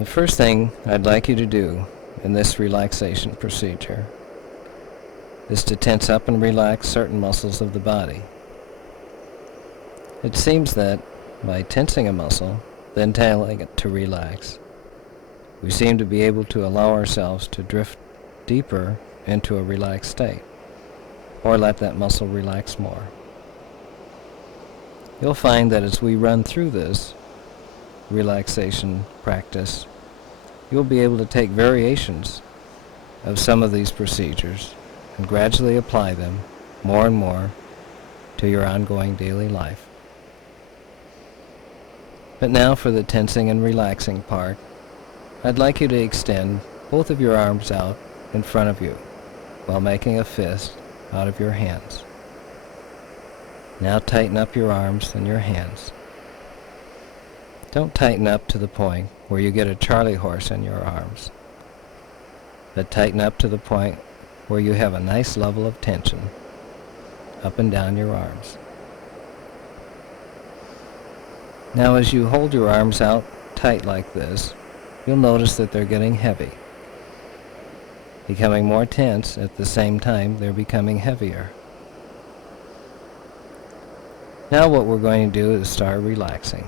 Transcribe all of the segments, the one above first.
The first thing I'd like you to do in this relaxation procedure is to tense up and relax certain muscles of the body. It seems that by tensing a muscle, then telling it to relax, we seem to be able to allow ourselves to drift deeper into a relaxed state, or let that muscle relax more. You'll find that as we run through this relaxation practice, you'll be able to take variations of some of these procedures and gradually apply them more and more to your ongoing daily life. But now for the tensing and relaxing part, I'd like you to extend both of your arms out in front of you while making a fist out of your hands. Now tighten up your arms and your hands. Don't tighten up to the point where you get a Charlie horse in your arms, but tighten up to the point where you have a nice level of tension up and down your arms. Now as you hold your arms out tight like this, you'll notice that they're getting heavy, becoming more tense. At the same time, they're becoming heavier. Now what we're going to do is start relaxing.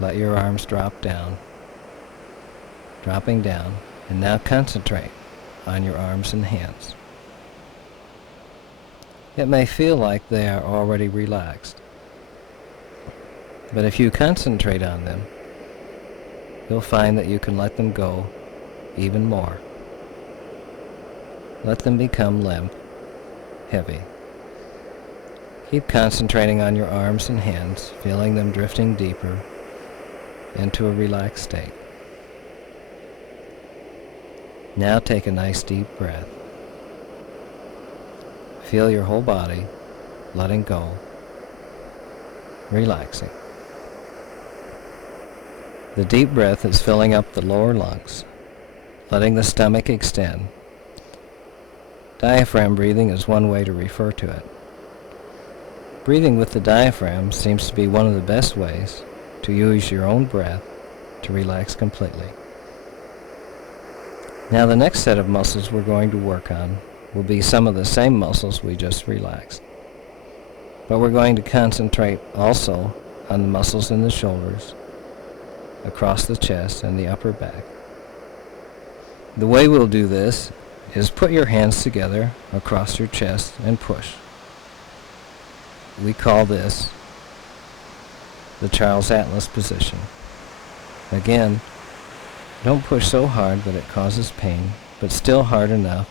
Let your arms drop down, dropping down, and now concentrate on your arms and hands. It may feel like they are already relaxed, but if you concentrate on them, you'll find that you can let them go even more. Let them become limp, heavy. Keep concentrating on your arms and hands, feeling them drifting deeper into a relaxed state. Now take a nice deep breath. Feel your whole body letting go, relaxing. The deep breath is filling up the lower lungs, letting the stomach extend. Diaphragm breathing is one way to refer to it. Breathing with the diaphragm seems to be one of the best ways to use your own breath to relax completely. Now the next set of muscles we're going to work on will be some of the same muscles we just relaxed, but we're going to concentrate also on the muscles in the shoulders, across the chest, and the upper back. The way we'll do this is put your hands together across your chest and push. We call this the Charles Atlas position. Again, don't push so hard that it causes pain, but still hard enough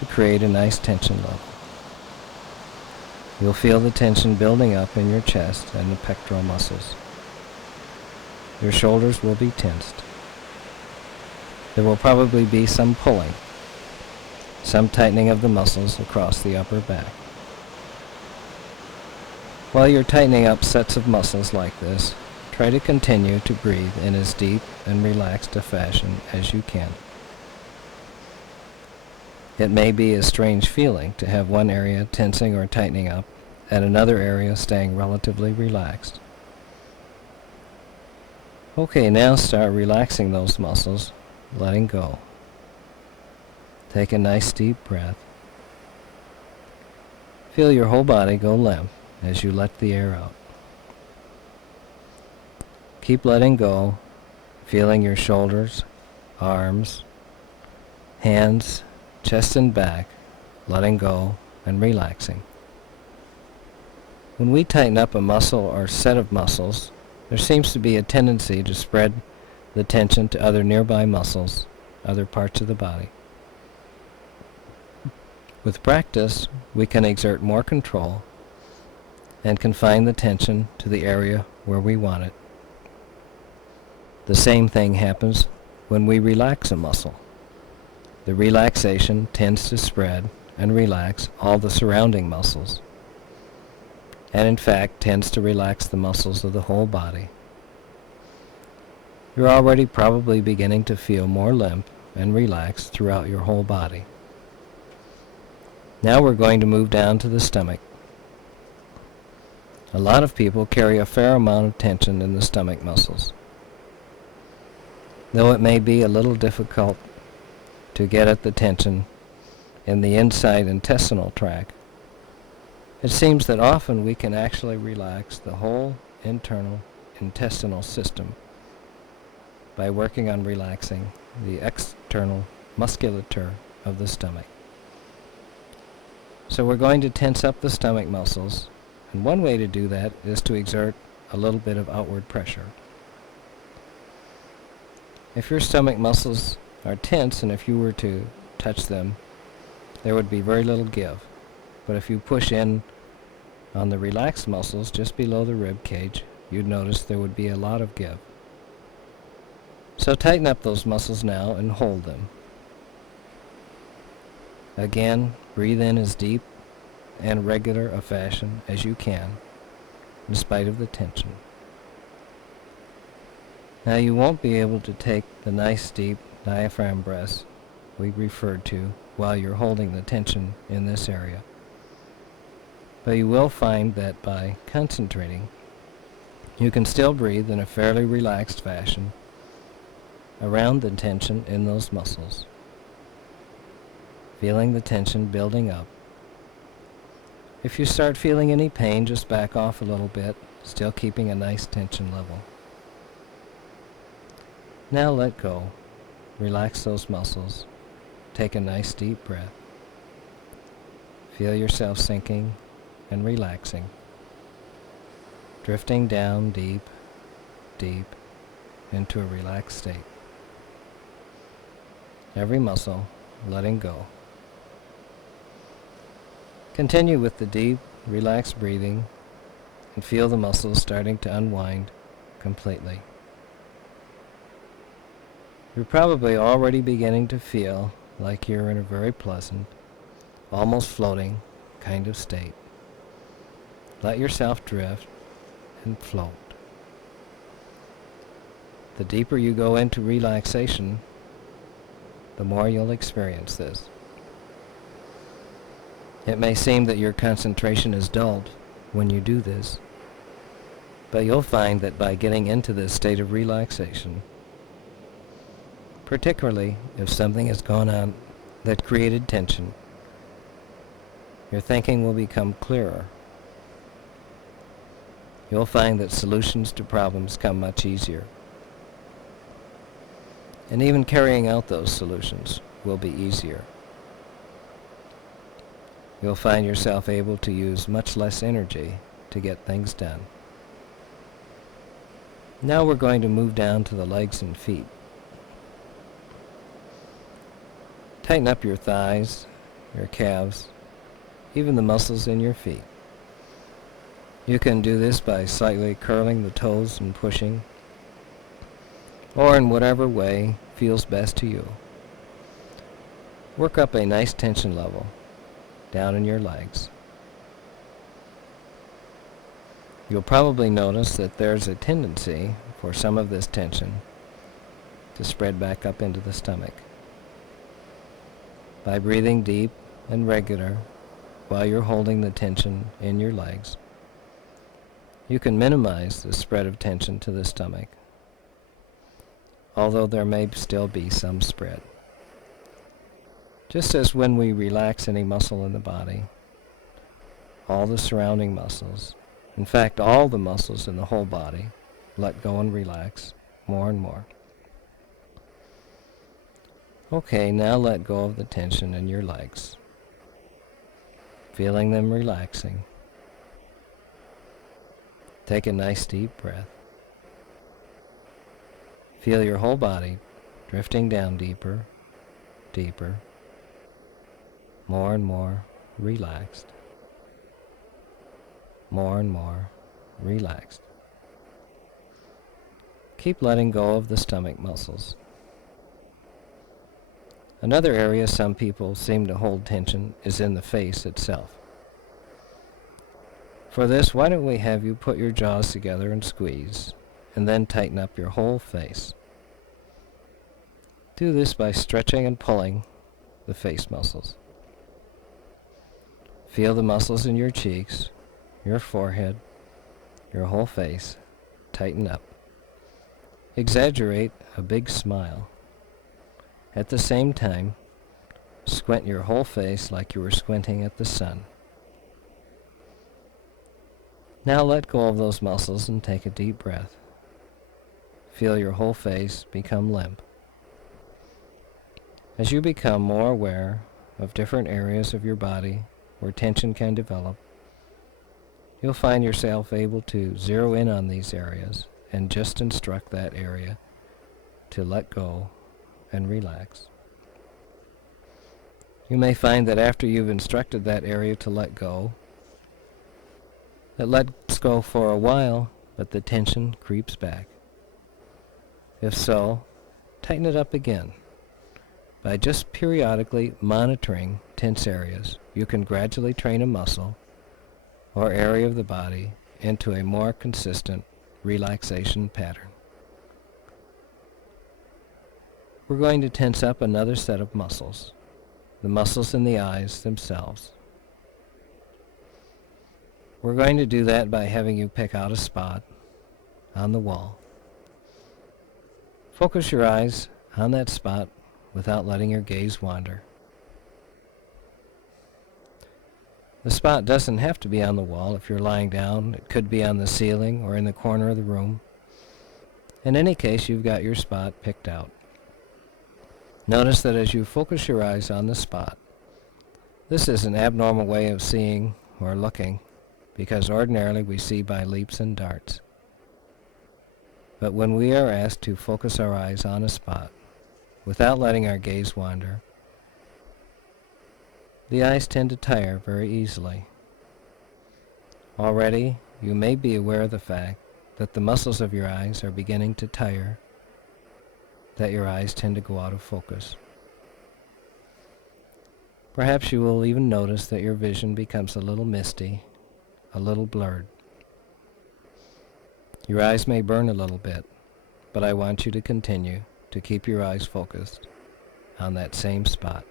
to create a nice tension level. You'll feel the tension building up in your chest and the pectoral muscles. Your shoulders will be tensed. There will probably be some pulling, some tightening of the muscles across the upper back. While you're tightening up sets of muscles like this, try to continue to breathe in as deep and relaxed a fashion as you can. It may be a strange feeling to have one area tensing or tightening up and another area staying relatively relaxed. Okay, now start relaxing those muscles, letting go. Take a nice deep breath. Feel your whole body go limp as you let the air out. Keep letting go, feeling your shoulders, arms, hands, chest and back, letting go and relaxing. When we tighten up a muscle or set of muscles, there seems to be a tendency to spread the tension to other nearby muscles, other parts of the body. With practice, we can exert more control and confine the tension to the area where we want it. The same thing happens when we relax a muscle. The relaxation tends to spread and relax all the surrounding muscles, and in fact tends to relax the muscles of the whole body. You're already probably beginning to feel more limp and relaxed throughout your whole body. Now we're going to move down to the stomach. A lot of people carry a fair amount of tension in the stomach muscles. Though it may be a little difficult to get at the tension in the inside intestinal tract, it seems that often we can actually relax the whole internal intestinal system by working on relaxing the external musculature of the stomach. So we're going to tense up the stomach muscles, and one way to do that is to exert a little bit of outward pressure. If your stomach muscles are tense, and if you were to touch them, there would be very little give. But if you push in on the relaxed muscles just below the rib cage, you'd notice there would be a lot of give. So tighten up those muscles now and hold them. Again, breathe in as deep and regular a fashion as you can, in spite of the tension. Now you won't be able to take the nice deep diaphragm breaths we referred to while you're holding the tension in this area. But you will find that by concentrating, you can still breathe in a fairly relaxed fashion around the tension in those muscles, feeling the tension building up. If you start feeling any pain, just back off a little bit, still keeping a nice tension level. Now let go. Relax those muscles. Take a nice deep breath. Feel yourself sinking and relaxing, drifting down deep, deep into a relaxed state. Every muscle letting go. Continue with the deep, relaxed breathing and feel the muscles starting to unwind completely. You're probably already beginning to feel like you're in a very pleasant, almost floating kind of state. Let yourself drift and float. The deeper you go into relaxation, the more you'll experience this. It may seem that your concentration is dulled when you do this, but you'll find that by getting into this state of relaxation, particularly if something has gone on that created tension, your thinking will become clearer. You'll find that solutions to problems come much easier. And even carrying out those solutions will be easier. You'll find yourself able to use much less energy to get things done. Now we're going to move down to the legs and feet. Tighten up your thighs, your calves, even the muscles in your feet. You can do this by slightly curling the toes and pushing, or in whatever way feels best to you. Work up a nice tension level down in your legs. You'll probably notice that there's a tendency for some of this tension to spread back up into the stomach. By breathing deep and regular while you're holding the tension in your legs, you can minimize the spread of tension to the stomach, although there may still be some spread. Just as when we relax any muscle in the body, all the surrounding muscles, in fact all the muscles in the whole body, let go and relax more and more. Okay, now let go of the tension in your legs, feeling them relaxing. Take a nice deep breath. Feel your whole body drifting down deeper, deeper, more and more relaxed, more and more relaxed. Keep letting go of the stomach muscles. Another area some people seem to hold tension is in the face itself. For this, why don't we have you put your jaws together and squeeze, and then tighten up your whole face. Do this by stretching and pulling the face muscles. Feel the muscles in your cheeks, your forehead, your whole face tighten up Exaggerate a big smile. At the same time, squint your whole face like you were squinting at the sun. Now let go of those muscles and take a deep breath. Feel your whole face become limp. As you become more aware of different areas of your body where tension can develop, you'll find yourself able to zero in on these areas and just instruct that area to let go and relax. You may find that after you've instructed that area to let go, it lets go for a while, but the tension creeps back. If so, tighten it up again. By just periodically monitoring tense areas, you can gradually train a muscle or area of the body into a more consistent relaxation pattern. We're going to tense up another set of muscles, the muscles in the eyes themselves. We're going to do that by having you pick out a spot on the wall. Focus your eyes on that spot without letting your gaze wander. The spot doesn't have to be on the wall if you're lying down. It could be on the ceiling or in the corner of the room. In any case, you've got your spot picked out. Notice that as you focus your eyes on the spot, this is an abnormal way of seeing or looking, because ordinarily we see by leaps and darts. But when we are asked to focus our eyes on a spot, without letting our gaze wander, the eyes tend to tire very easily. Already, you may be aware of the fact that the muscles of your eyes are beginning to tire, that your eyes tend to go out of focus. Perhaps you will even notice that your vision becomes a little misty, a little blurred. Your eyes may burn a little bit, but I want you to continue to keep your eyes focused on that same spot.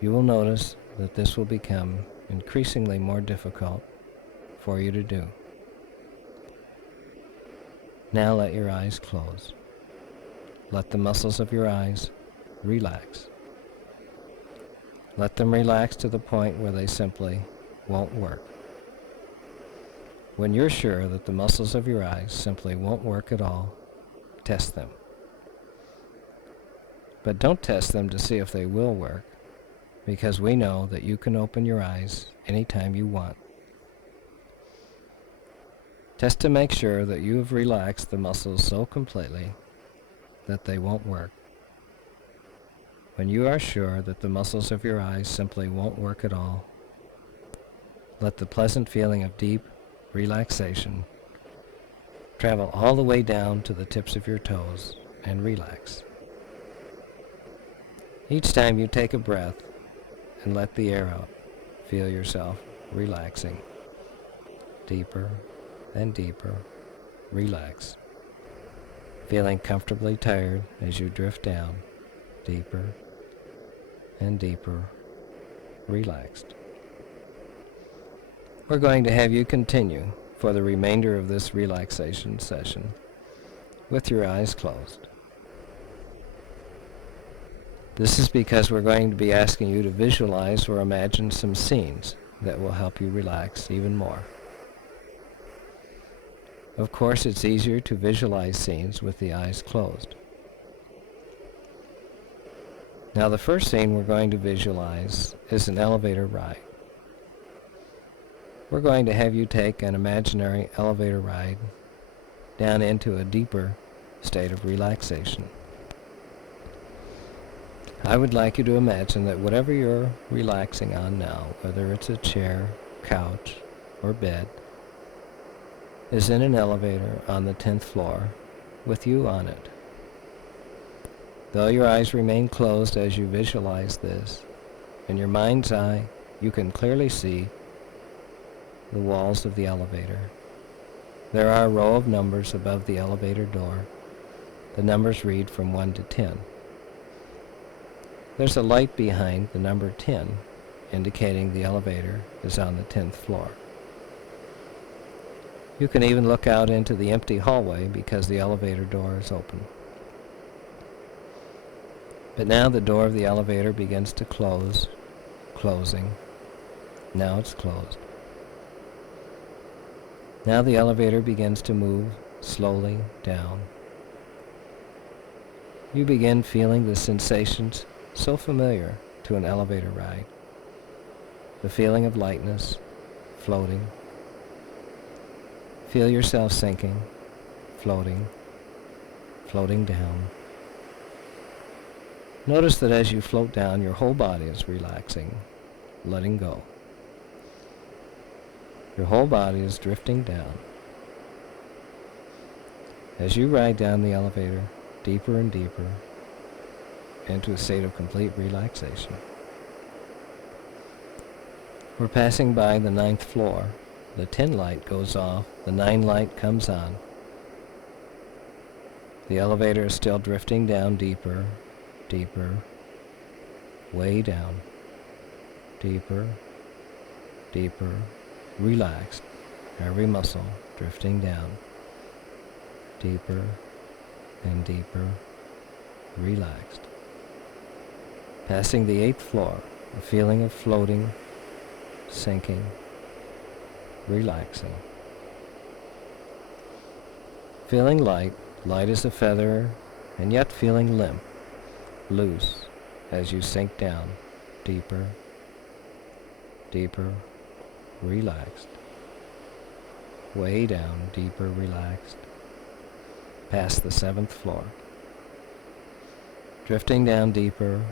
You will notice that this will become increasingly more difficult for you to do. Now let your eyes close. Let the muscles of your eyes relax. Let them relax to the point where they simply won't work. When you're sure that the muscles of your eyes simply won't work at all, test them. But don't test them to see if they will work, because we know that you can open your eyes anytime you want. Test to make sure that you have relaxed the muscles so completely that they won't work. When you are sure that the muscles of your eyes simply won't work at all, let the pleasant feeling of deep relaxation travel all the way down to the tips of your toes and relax. Each time you take a breath and let the air out, feel yourself relaxing. Deeper and deeper, relax. Feeling comfortably tired as you drift down, deeper and deeper, relaxed. We're going to have you continue for the remainder of this relaxation session with your eyes closed. This is because we're going to be asking you to visualize or imagine some scenes that will help you relax even more. Of course, it's easier to visualize scenes with the eyes closed. Now, the first scene we're going to visualize is an elevator ride. We're going to have you take an imaginary elevator ride down into a deeper state of relaxation. I would like you to imagine that whatever you're relaxing on now, whether it's a chair, couch, or bed, is in an elevator on the 10th floor with you on it. Though your eyes remain closed as you visualize this, in your mind's eye you can clearly see the walls of the elevator. There are a row of numbers above the elevator door. The numbers read from 1 to 10. There's a light behind the number 10, indicating the elevator is on the 10th floor. You can even look out into the empty hallway because the elevator door is open. But now the door of the elevator begins to close, closing. Now it's closed. Now the elevator begins to move slowly down. You begin feeling the sensations so familiar to an elevator ride. The feeling of lightness, floating. Feel yourself sinking, floating, floating down. Notice that as you float down, your whole body is relaxing, letting go. Your whole body is drifting down. As you ride down the elevator, deeper and deeper, into a state of complete relaxation. We're passing by the 9th floor. The 10 light goes off, the 9 light comes on. The elevator is still drifting down deeper, deeper, way down, deeper, deeper, relaxed, every muscle drifting down, deeper and deeper, relaxed. Passing the 8th floor, a feeling of floating, sinking, relaxing. Feeling light, light as a feather, and yet feeling limp, loose, as you sink down, deeper, deeper, relaxed. Way down, deeper, relaxed. Past the 7th floor. Drifting down deeper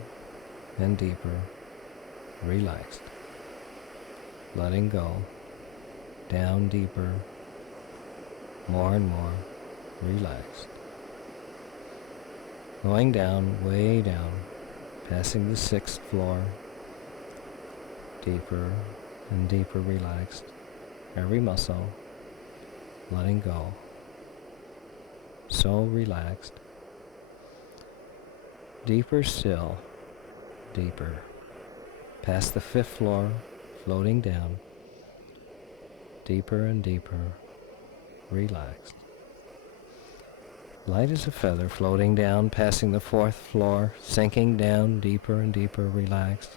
and deeper, relaxed. Letting go, down deeper, more and more, relaxed. Going down, way down, passing the 6th floor, deeper and deeper relaxed, every muscle, letting go, so relaxed, deeper still, deeper, past the 5th floor, floating down, deeper and deeper, relaxed. Light as a feather, floating down, passing the 4th floor, sinking down, deeper and deeper, relaxed.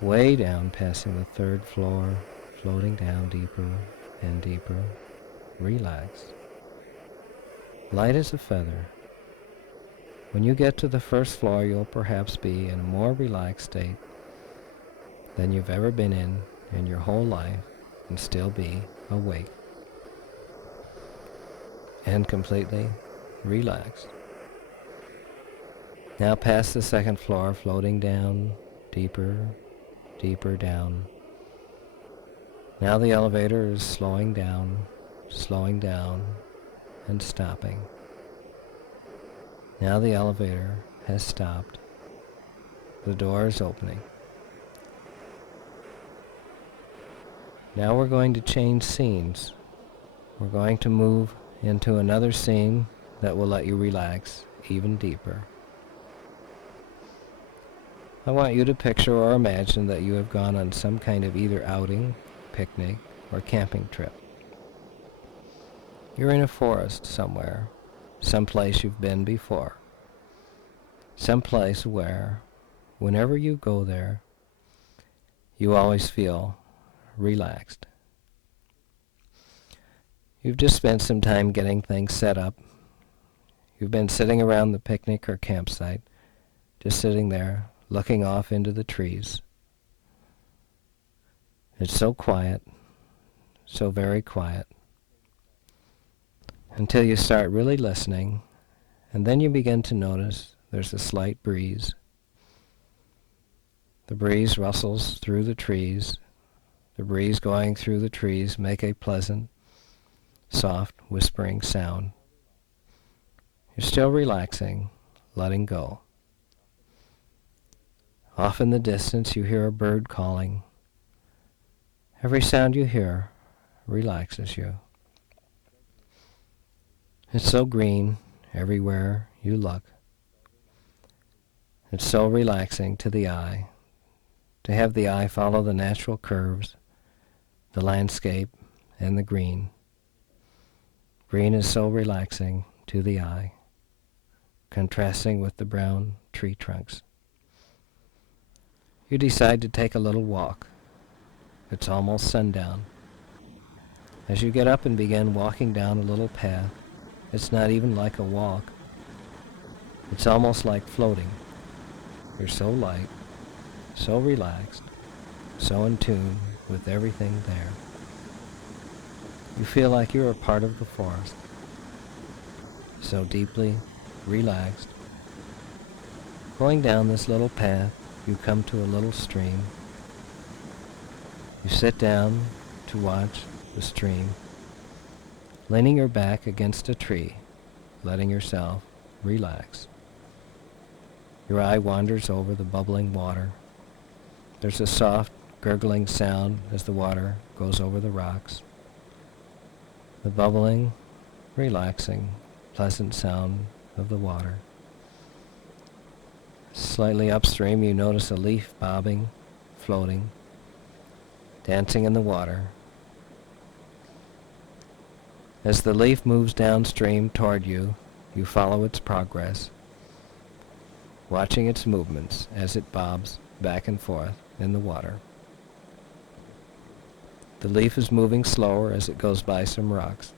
Way down, passing the 3rd floor, floating down, deeper and deeper, relaxed. Light as a feather. When you get to the 1st floor, you'll perhaps be in a more relaxed state than you've ever been in your whole life, and still be awake and completely relaxed. Now past the 2nd floor, floating down, deeper, deeper down. Now the elevator is slowing down, and stopping. Now the elevator has stopped. The door is opening. Now we're going to change scenes. We're going to move into another scene that will let you relax even deeper. I want you to picture or imagine that you have gone on some kind of either outing, picnic, or camping trip. You're in a forest somewhere, someplace you've been before, someplace where, whenever you go there, you always feel relaxed. You've just spent some time getting things set up. You've been sitting around the picnic or campsite, just sitting there, looking off into the trees. It's so quiet, so very quiet, until you start really listening, and then you begin to notice there's a slight breeze. The breeze rustles through the trees. The breeze going through the trees make a pleasant, soft, whispering sound. You're still relaxing, letting go. Off in the distance you hear a bird calling. Every sound you hear relaxes you. It's so green everywhere you look. It's so relaxing to the eye, to have the eye follow the natural curves, the landscape, and the green. Green is so relaxing to the eye, contrasting with the brown tree trunks. You decide to take a little walk. It's almost sundown. As you get up and begin walking down a little path, it's not even like a walk. It's almost like floating. You're so light, so relaxed, so in tune with everything there. You feel like you're a part of the forest, so deeply relaxed. Going down this little path, you come to a little stream. You sit down to watch the stream, leaning your back against a tree, letting yourself relax. Your eye wanders over the bubbling water. There's a soft, gurgling sound as the water goes over the rocks. The bubbling, relaxing, pleasant sound of the water. Slightly upstream, you notice a leaf bobbing, floating, dancing in the water. As the leaf moves downstream toward you, you follow its progress, watching its movements as it bobs back and forth in the water. The leaf is moving slower as it goes by some rocks.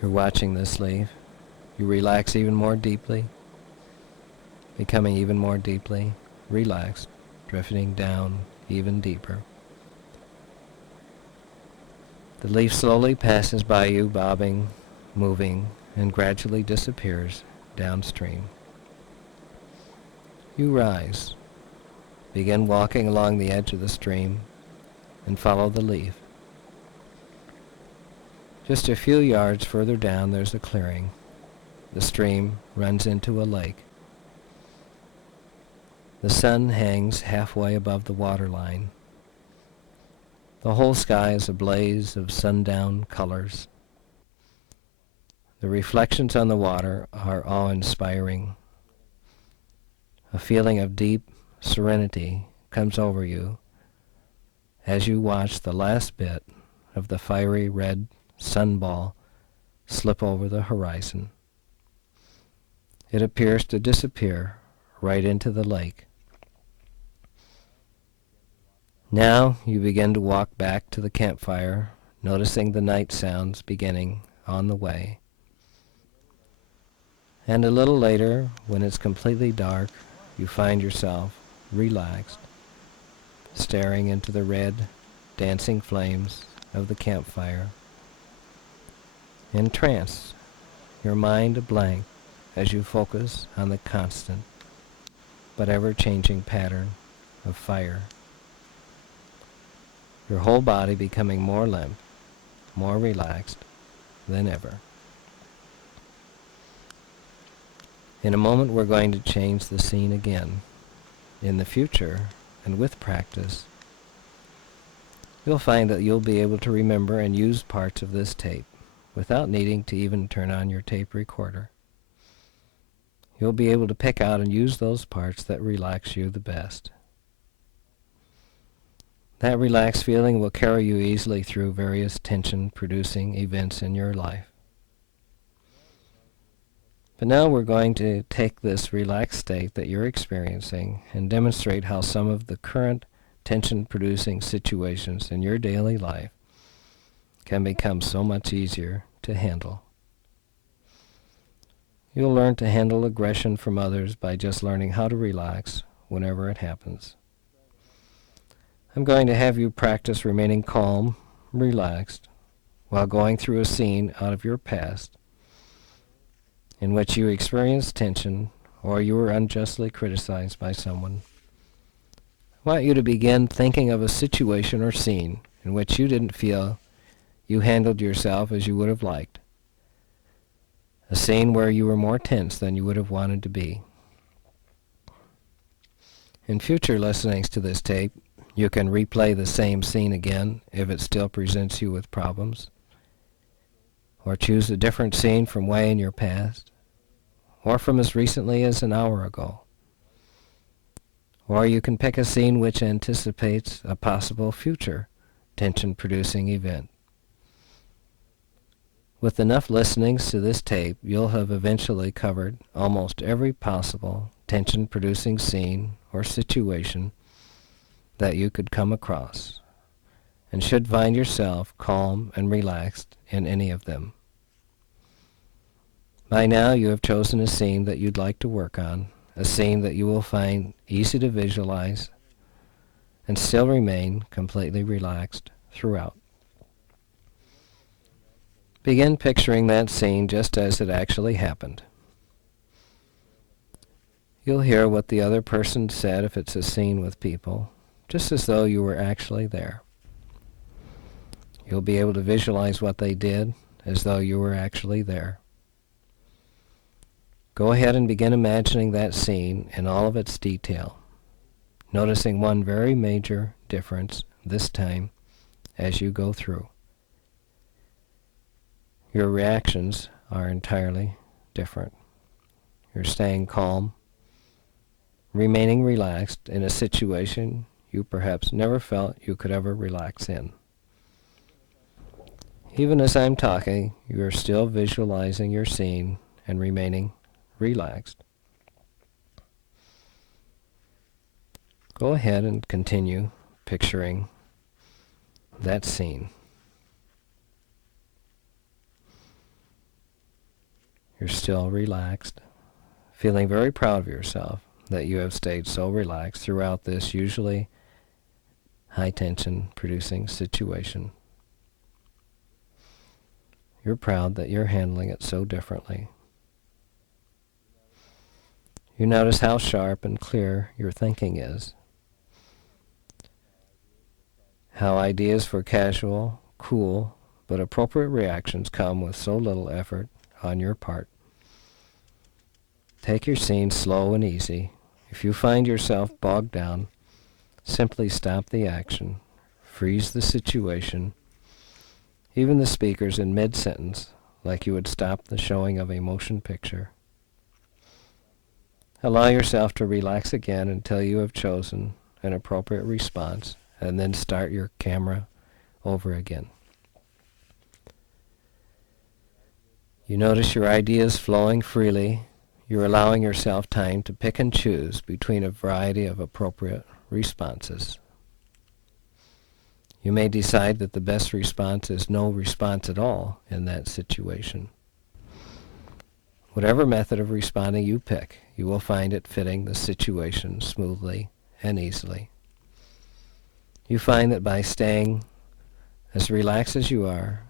You're watching this leaf. You relax even more deeply, becoming even more deeply relaxed, drifting down even deeper. The leaf slowly passes by you, bobbing, moving, and gradually disappears downstream. You rise, begin walking along the edge of the stream, and follow the leaf. Just a few yards further down, there's a clearing. The stream runs into a lake. The sun hangs halfway above the waterline. The whole sky is a blaze of sundown colors. The reflections on the water are awe-inspiring. A feeling of deep serenity comes over you as you watch the last bit of the fiery red sunball slip over the horizon. It appears to disappear right into the lake. Now you begin to walk back to the campfire, noticing the night sounds beginning on the way. And a little later, when it's completely dark, you find yourself relaxed, staring into the red, dancing flames of the campfire. Entranced, your mind a blank as you focus on the constant but ever-changing pattern of fire. Your whole body becoming more limp, more relaxed than ever. In a moment, we're going to change the scene again. In the future, and with practice, you'll find that you'll be able to remember and use parts of this tape without needing to even turn on your tape recorder. You'll be able to pick out and use those parts that relax you the best. That relaxed feeling will carry you easily through various tension-producing events in your life. But now we're going to take this relaxed state that you're experiencing and demonstrate how some of the current tension-producing situations in your daily life can become so much easier to handle. You'll learn to handle aggression from others by just learning how to relax whenever it happens. I'm going to have you practice remaining calm, relaxed, while going through a scene out of your past in which you experienced tension or you were unjustly criticized by someone. I want you to begin thinking of a situation or scene in which you didn't feel you handled yourself as you would have liked. A scene where you were more tense than you would have wanted to be. In future listenings to this tape, you can replay the same scene again if it still presents you with problems, or choose a different scene from way in your past, or from as recently as an hour ago, Or you can pick a scene which anticipates a possible future tension-producing event. With enough listenings to this tape, you'll have eventually covered almost every possible tension-producing scene or situation that you could come across, and should find yourself calm and relaxed in any of them. By now you have chosen a scene that you'd like to work on, a scene that you will find easy to visualize and still remain completely relaxed throughout. Begin picturing that scene just as it actually happened. You'll hear what the other person said if it's a scene with people, just as though you were actually there. You'll be able to visualize what they did as though you were actually there. Go ahead and begin imagining that scene in all of its detail, noticing one very major difference this time as you go through. Your reactions are entirely different. You're staying calm, remaining relaxed in a situation you perhaps never felt you could ever relax in. Even as I'm talking, you are still visualizing your scene and remaining relaxed. Go ahead and continue picturing that scene. You're still relaxed, feeling very proud of yourself that you have stayed so relaxed throughout this usually high-tension producing situation. You're proud that you're handling it so differently. You notice how sharp and clear your thinking is, how ideas for casual, cool, but appropriate reactions come with so little effort on your part. Take your scene slow and easy. If you find yourself bogged down, simply stop the action, freeze the situation, even the speakers in mid-sentence, like you would stop the showing of a motion picture. Allow yourself to relax again until you have chosen an appropriate response, and then start your camera over again. You notice your ideas flowing freely. You're allowing yourself time to pick and choose between a variety of appropriate responses. You may decide that the best response is no response at all in that situation. Whatever method of responding you pick, you will find it fitting the situation smoothly and easily. You find that by staying as relaxed as you are,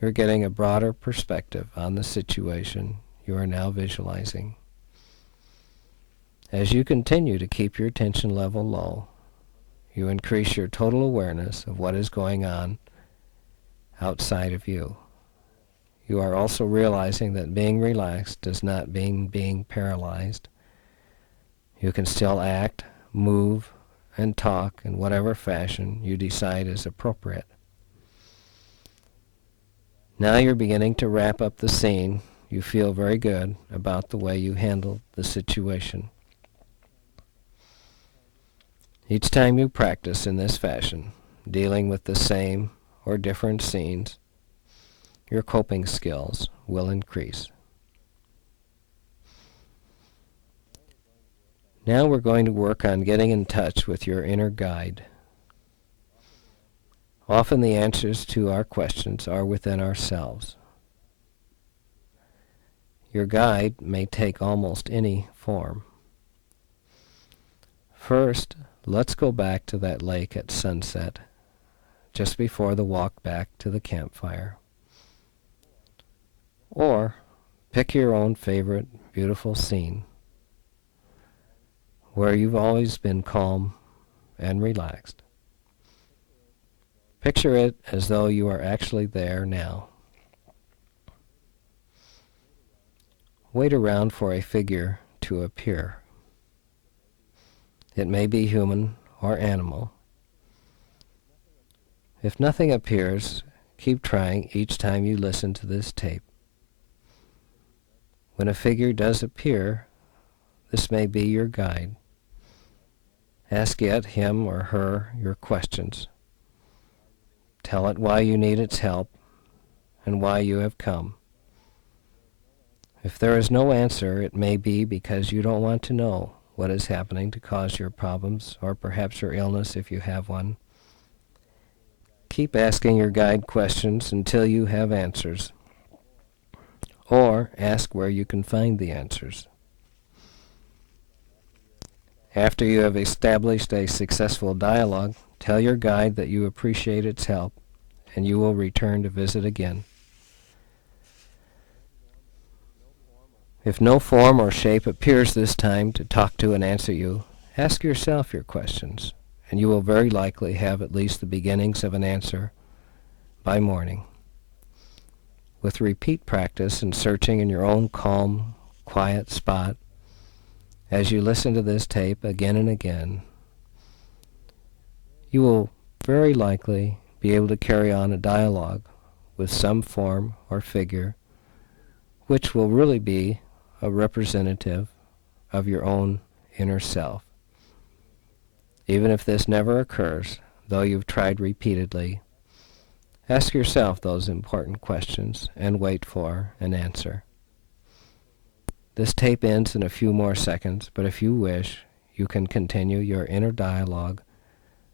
you're getting a broader perspective on the situation you are now visualizing. As you continue to keep your tension level low, you increase your total awareness of what is going on outside of you. You are also realizing that being relaxed does not mean being paralyzed. You can still act, move, and talk in whatever fashion you decide is appropriate. Now you're beginning to wrap up the scene. You feel very good about the way you handled the situation. Each time you practice in this fashion, dealing with the same or different scenes, your coping skills will increase. Now we're going to work on getting in touch with your inner guide. Often the answers to our questions are within ourselves. Your guide may take almost any form. First, let's go back to that lake at sunset, just before the walk back to the campfire. Or pick your own favorite beautiful scene where you've always been calm and relaxed. Picture it as though you are actually there now. Wait around for a figure to appear. It may be human or animal. If nothing appears, keep trying each time you listen to this tape. When a figure does appear, this may be your guide. Ask it, him or her, your questions. Tell it why you need its help and why you have come. If there is no answer, it may be because you don't want to know what is happening to cause your problems, or perhaps your illness if you have one. Keep asking your guide questions until you have answers, or ask where you can find the answers. After you have established a successful dialogue, tell your guide that you appreciate its help, and you will return to visit again. If no form or shape appears this time to talk to and answer you, ask yourself your questions, and you will very likely have at least the beginnings of an answer by morning. With repeat practice and searching in your own calm, quiet spot, as you listen to this tape again and again, you will very likely be able to carry on a dialogue with some form or figure which will really be a representative of your own inner self. Even if this never occurs, though you've tried repeatedly, ask yourself those important questions and wait for an answer. This tape ends in a few more seconds, but if you wish, you can continue your inner dialogue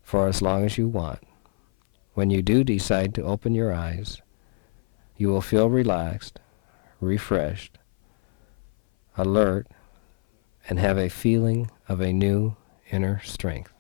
for as long as you want. When you do decide to open your eyes, you will feel relaxed, refreshed, alert, and have a feeling of a new inner strength.